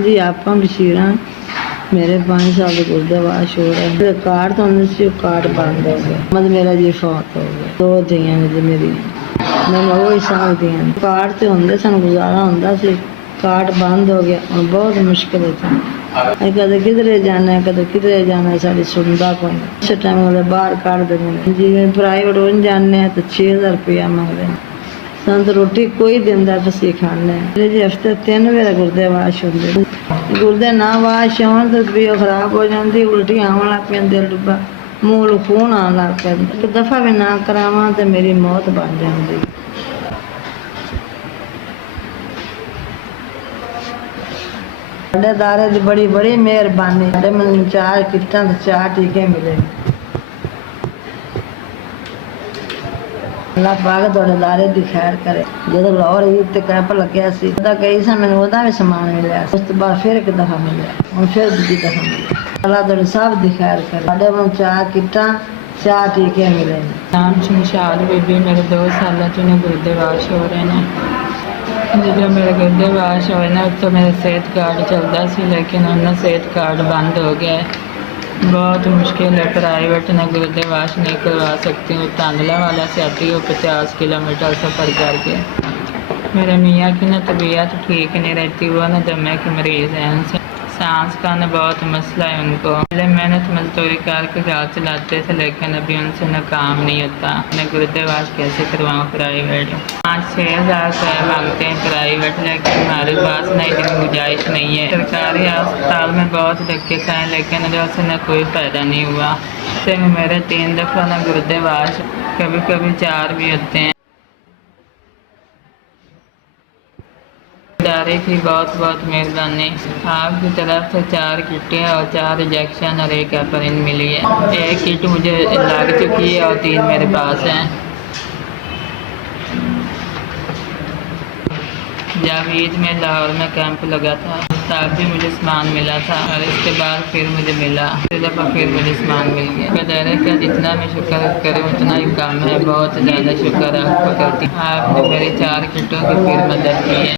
जी ਆਪਾਂ ਬਸ਼ੀਰਾਂ ਮੇਰੇ 5 ਸਾਲ ਦੇ ਗੁਰਦੇ ਵਾਸ਼ ਹੋ ਰਹੇ ਨੇ ਕਾਰਡ ਤੋਂ ਅੰਦਰ ਸੀ ਕਾਰਡ ਬੰਦ ਹੋ ਗਿਆ ਮਤਲਬ ਮੇਰਾ ਜੀ ਫੌਤ ਹੋ ਗਿਆ ਦੋ ਧੀਆਂ ਨੇ ਜੀ ਮੇਰੀ ਮੈਂ ਉਹ ਹੀ ਸਾਂਭਦੀਆਂ ਕਾਰਡ ਤੇ ਹੁੰਦੇ ਸਾਨੂੰ ਗੁਜ਼ਾਰਾ ਹੁੰਦਾ ਸੀ ਕਾਰਡ ਬੰਦ ਹੋ ਗਿਆ ਹੁਣ ਬਹੁਤ ਮੁਸ਼ਕਿਲ ਹੈ ਕਦੇ ਕਿਧਰੇ ਜਾਣਾ ਸਾਡੀ ਸੁਣਦਾ ਕੋਈ ਇਸ ਟਾਈਮ ਵਾਲੇ ਬਾਹਰ ਕੱਢ ਦਿੰਦੇ ਨੇ ਜਿਵੇਂ ਪ੍ਰਾਈਵੇਟ ਹੋ ਜਾਂਦੇ ਤਾਂ 6000 ਰੁਪਇਆ ਮੰਗਦੇ ਨੇ ਸਾਨੂੰ ਤਾਂ ਰੋਟੀ ਕੋਈ ਦਿੰਦਾ ਅਸੀਂ ਖਾਂਦੇ ਹਾਂ ਜੀ ਹਫ਼ਤੇ 3 ਵੇਲੇ ਗੁਰਦੇ ਵਾਸ਼ ਹੁੰਦੇ ਗੁਰਦੇ ਨਾ ਵਾਸ਼ ਹੋਣ ਤਾਂ ਤਬੀਅਤ ਖਰਾਬ ਹੋ ਜਾਂਦੀ ਉਲਟੀਆਂ ਆਉਣ ਲੱਗ ਪੈਂਦੀਆਂ ਦਿਲ ਡੁੱਬਾ ਮੂੰਹ ਨੂੰ ਖੂਨ ਆਉਣ ਲੱਗ ਪੈਂਦਾ ਇੱਕ ਦਫਾ ਵੀ ਨਾ ਕਰਾਵਾਂ ਤਾਂ ਮੇਰੀ ਮੌਤ ਬਣ ਜਾਂਦੀ ਸਾਡੇ ਦਾਰੇ ਦੀ ਬੜੀ ਮਿਹਰਬਾਨੀ ਸਾਡੇ ਮੈਨੂੰ 4 ਕਿੱਟਾਂ ਤੇ 4 ਟੀਕੇ ਮਿਲੇ ਅੱਲਾਹ ਪਾਕ ਤੁਹਾਡੇ ਦਾਰੇ ਦੀ ਖੈਰ ਕਰੇ ਜਦੋਂ ਲਾਹੌਰ ਈਦ ਤੇ ਕੈਂਪ ਲੱਗਿਆ ਸੀ ਉਹਦਾ ਕਈ ਸਾਂ ਮੈਨੂੰ ਉਹਦਾ ਵੀ ਸਮਾਨ ਮਿਲਿਆ ਉਸ ਤੋਂ ਬਾਅਦ ਫਿਰ ਇੱਕ ਦਫਾ ਮਿਲਿਆ ਹੁਣ ਫਿਰ ਦੂਜੀ ਦਫਾ ਮਿਲਿਆ ਅੱਲਾਹ ਤੁਹਾਡੇ ਸਭ ਦੀ ਖੈਰ ਕਰੇ ਸਾਡੇ ਮੈਨੂੰ 4 ਕਿੱਟਾਂ 4 ਟੀਕੇ ਮਿਲੇ ਨੇ ਨਾਮ ਸ਼ਮਸ਼ਾਦ ਬੀਬੀ ਮੇਰੇ 2 ਸਾਲਾਂ ਤੋਂ ਨੇ ਗੁਰਦੇ ਵਾਸ਼ ਹੋ ਰਹੇ ਨੇ ਜਦੋਂ ਮੇਰੇ ਗੁਰਦੇ ਵਾਸ਼ ਹੋਏ ਨਾ तो मेरा सेहत कार्ड चलता सी लेकिन उन्हें सेहत कार्ड बंद हो गया है बहुत मुश्किल है प्राइवेट ने गुर्दे वाश नहीं करवा सकती हूँ तांगला वाला से आती हूँ 50 किलोमीटर सफ़र करके मेरे मियाँ की ना तबीयत ठीक नहीं रहती वो ना दमे के मरीज़ हैं उनसे सांस का ना बहुत मसला है उनको पहले मेहनत मजदूरी करके गाँव चलाते थे लेकिन अभी उनसे ना काम नहीं होता मैं गुर्दे वाश कैसे करवाऊँ प्राइवेट 5-6 हज़ार रुपये मांगते हैं प्राइवेट लेकिन हमारे पास ना इतनी गुंजाइश नहीं है सरकारी अस्पताल में बहुत धक्के खाए लेकिन उससे ना कोई फ़ायदा नहीं हुआ इससे मेरे 3 दफ़ा ना गुर्दे वाश कभी 4 भी होते हैं इदारे की बहुत मेहरबानी आपकी तरफ से 4 किटें और 4 इंजेक्शन और 1 एपरिन मिली है 1 किट मुझे लग चुकी है और 3 मेरे पास हैं जब ईद में लाहौर में कैंप लगा था तब भी मुझे सामान मिला था और इसके बाद फिर मुझे मिला इस दफ़ा फिर मुझे सामान मिल गया कदरे का जितना मैं शुक्र करूँ उतना ही कम है बहुत ज़्यादा शुक्र आपको करती आपने मेरी 4 किटों की फिर मदद की है